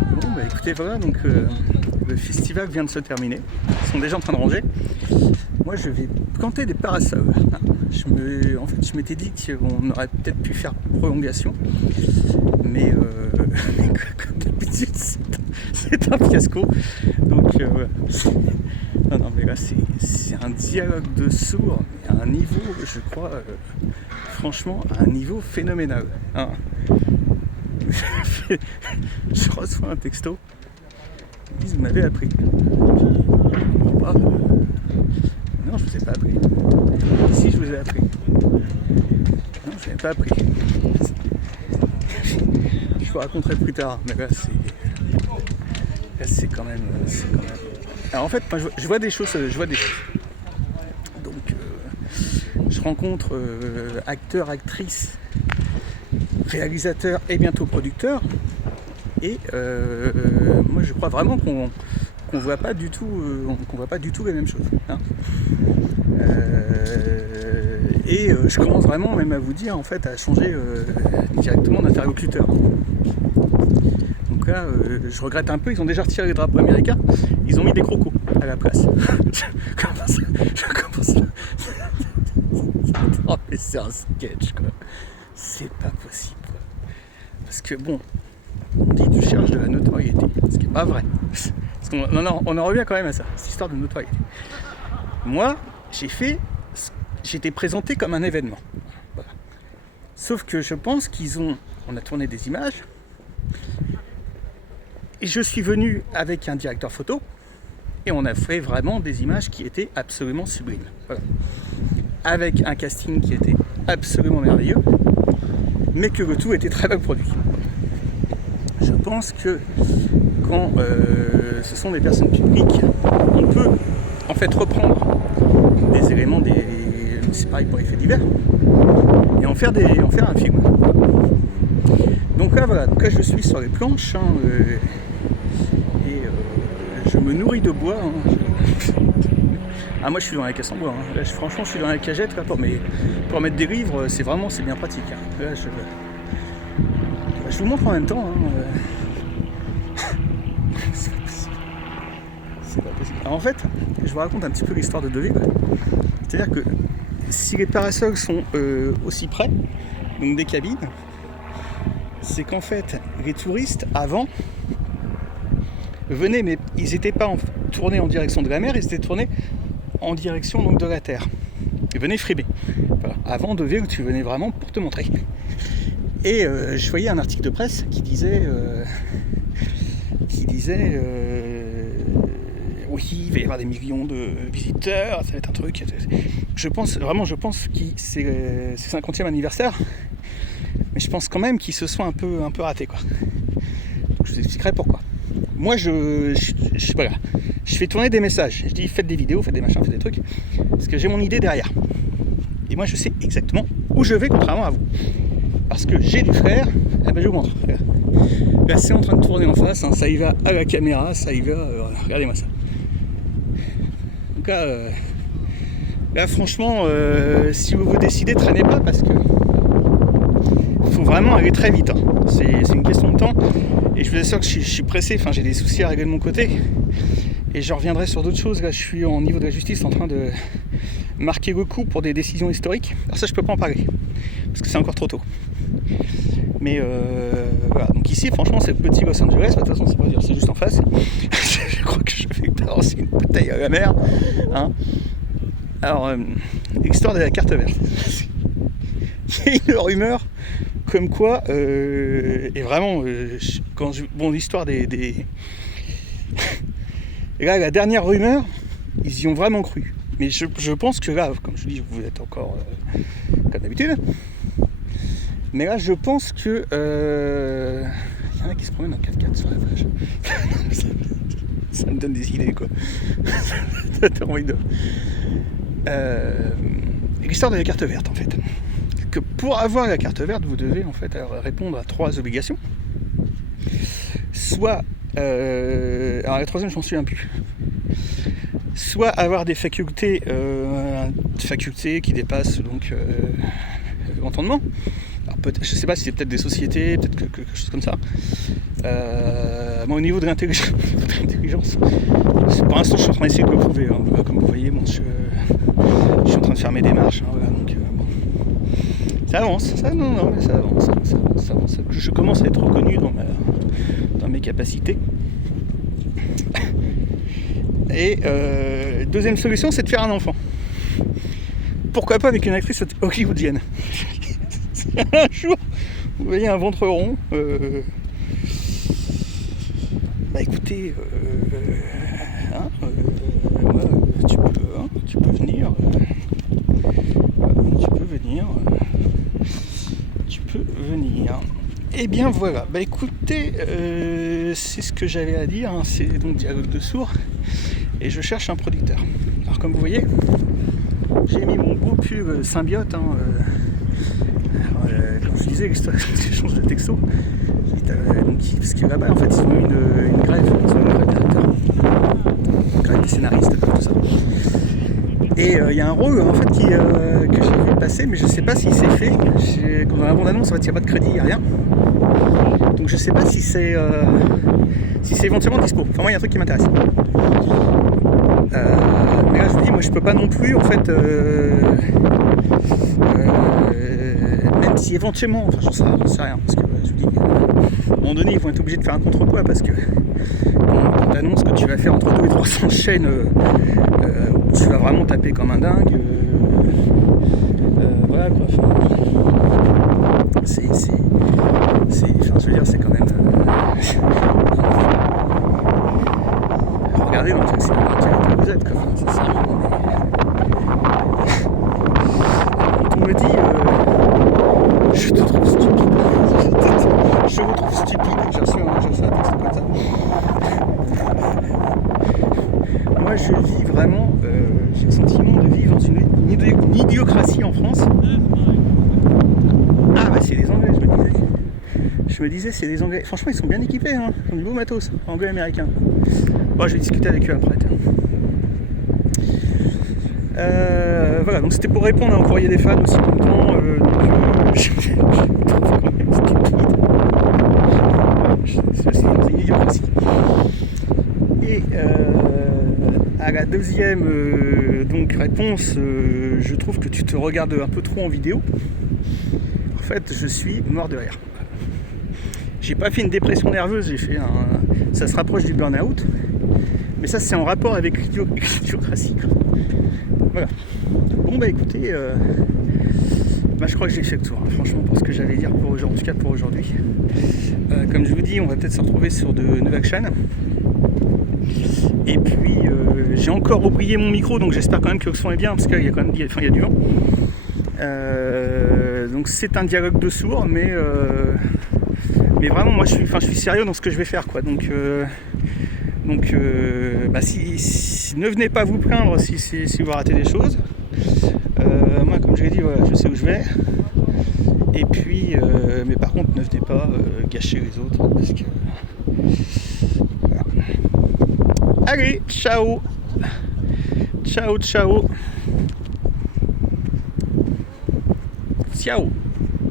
Bon bah écoutez voilà donc le festival vient de se terminer. Ils sont déjà en train de ranger. Moi je vais planter des parasols. En fait je m'étais dit qu'on aurait peut-être pu faire prolongation. Mais comme d'habitude c'est un fiasco. Donc voilà. Non mais là c'est un dialogue de sourds à un niveau je crois franchement à un niveau phénoménal. Hein. Je reçois un texto. Ils disent vous m'avez appris. Je pas. Non, je vous ai pas appris. Si je vous ai appris. Non, je n'avais pas appris. Je vous raconterai plus tard, mais là c'est quand même. Alors en fait, moi, je vois des choses. Donc je rencontre acteurs, actrices, réalisateurs et bientôt producteurs. Et moi je crois vraiment qu'on voit pas du tout les mêmes choses. Hein. Je commence vraiment même à vous dire en fait à changer directement d'interlocuteur. Donc là je regrette un peu, ils ont déjà retiré les drapeaux américains, ils ont mis des crocos à la place. Je commence. Oh mais c'est un sketch quoi. C'est pas possible. Parce que bon, on dit tu cherches de la notoriété, ce qui n'est pas vrai. Parce on en revient quand même à ça, cette histoire de notoriété. Moi, j'étais présenté comme un événement. Voilà. Sauf que je pense on a tourné des images, et je suis venu avec un directeur photo, et on a fait vraiment des images qui étaient absolument sublimes. Voilà. Avec un casting qui était absolument merveilleux, mais que le tout était très bien produit. Je pense que quand ce sont des personnes publiques, on peut en fait reprendre des éléments, c'est pareil pour les faits divers, et en faire un film. Donc là voilà, je suis sur les planches et je me nourris de bois. Ah moi je suis dans la caisse en bois. Hein. Là, franchement je suis dans la cagette là, pour mettre des livres, c'est bien pratique. Hein. Là, je vous montre en même temps. Hein, c'est pas possible. Alors en fait, je vous raconte un petit peu l'histoire de Deauville. C'est-à-dire que si les parasols sont aussi près, donc des cabines, c'est qu'en fait, les touristes avant venaient, mais ils n'étaient pas tournés en direction de la mer, ils étaient tournés en direction donc, de la terre. Ils venaient frimer. Voilà. Avant Deauville, tu venais vraiment pour te montrer. Et je voyais un article de presse qui disait oui, il va y avoir des millions de visiteurs, ça va être un truc. Je pense que c'est le 50e anniversaire, mais je pense quand même qu'ils se sont un peu ratés quoi. Donc, je vous expliquerai pourquoi. Moi je fais tourner des messages, je dis faites des vidéos, faites des machins, faites des trucs, parce que j'ai mon idée derrière. Et moi je sais exactement où je vais contrairement à vous. Parce que j'ai du frère, eh ben je vous montre. Là c'est en train de tourner en face, hein, ça y va à la caméra, ça y va, regardez-moi ça. Donc là franchement, si vous vous décidez, traînez pas parce que faut vraiment aller très vite. Hein. C'est une question de temps. Et je vous assure que je suis pressé, enfin j'ai des soucis à régler de mon côté. Et je reviendrai sur d'autres choses. Là je suis au niveau de la justice en train de marquer le coup pour des décisions historiques. Alors ça je peux pas en parler, parce que c'est encore trop tôt. Mais voilà, donc ici franchement c'est le petit Los Angeles, de toute façon c'est pas dire, c'est juste en face. Je crois que je vais balancer une bouteille à la mer. Hein. Alors, l'histoire de la carte verte. Il y a une rumeur comme quoi, et vraiment, l'histoire des... Et là, la dernière rumeur, ils y ont vraiment cru. Mais je pense que là, comme je dis, vous êtes encore comme d'habitude. Mais là, je pense que il y en a qui se promènent en 4x4 sur la plage. Ça me donne des idées, quoi. T'as envie de... l'histoire de la carte verte, en fait. Que pour avoir la carte verte, vous devez en fait répondre à 3 obligations. Soit, alors la troisième, je m'en souviens plus. Soit avoir des facultés qui dépassent donc l'entendement. Alors je sais pas si c'est peut-être des sociétés, peut-être quelque chose comme ça. Moi, au niveau de l'intelligence, pour l'instant, je suis en train d'essayer de le prouver. Hein. Voilà, comme vous voyez, bon, je suis en train de faire mes démarches. Hein, voilà, donc, bon. Ça avance, ça avance. Je commence à être reconnu dans mes capacités. Et deuxième solution, c'est de faire un enfant. Pourquoi pas avec une actrice hollywoodienne. Un jour, vous voyez un ventre rond. Bah écoutez, tu peux venir. Tu peux venir. Et bien voilà, bah écoutez, c'est ce que j'avais à dire, hein, c'est donc Dialogue de sourds, et je cherche un producteur. Alors comme vous voyez, j'ai mis mon beau pull symbiote, hein, quand je disais l'échange de texto, parce que là-bas en fait ils ont eu une grève, des acteurs, une grève des scénaristes, tout ça. Et il y a un rôle en fait que j'ai vu passer, mais je sais pas s'il s'est fait. Dans la bande-annonce, en fait, il n'y a pas de crédit, il n'y a rien. Donc je sais pas si c'est éventuellement dispo. Enfin, moi, il y a un truc qui m'intéresse. Mais là, je vous dis, moi, je peux pas non plus, en fait, même si éventuellement, enfin, j'en sais rien, parce que je vous dis, à un moment donné, ils vont être obligés de faire un contrepoids parce que on t'annonce que tu vas faire entre 200 et 300 chaînes. Tu vas vraiment taper comme un dingue. Voilà quoi. Je veux dire, c'est quand même. Regardez dans le truc, c'est que vous êtes quoi. C'est ça. Quand on me dit, je te trouve stupide. Je vous trouve stupide. J'ai reçu un texte comme ça. Moi, je vis vraiment. J'ai le sentiment de vivre dans une idiocratie en France. Ah bah c'est les Anglais, je me disais c'est les Anglais. Franchement ils sont bien équipés, hein. Ils ont du beau matos, anglais américain. Bon, je vais discuter avec eux après. Voilà, donc c'était pour répondre à un courrier des fans aussi en même temps. Je me trouve quand même stupide. C'est dans une idiocratie. Et à la deuxième donc réponse, je trouve que tu te regardes un peu trop en vidéo. En fait, je suis mort de rire. J'ai pas fait une dépression nerveuse, ça se rapproche du burn-out, mais ça c'est en rapport avec l'idiocratie. Voilà. Bon bah écoutez, je crois que j'ai fait le tour, hein, franchement, pour ce que j'allais dire pour aujourd'hui, en tout cas pour aujourd'hui. Comme je vous dis, on va peut-être se retrouver sur de nouvelles chaînes. Et puis j'ai encore replié mon micro, donc j'espère quand même que le son est bien, parce qu'il y a quand même il y a du vent. Donc c'est un dialogue de sourds, mais vraiment moi je suis sérieux dans ce que je vais faire quoi. Donc ne venez pas vous plaindre si vous ratez des choses. Moi comme je l'ai dit, voilà, je sais où je vais. Et puis mais par contre ne venez pas gâcher les autres parce que voilà. Allez, ciao. Ciao.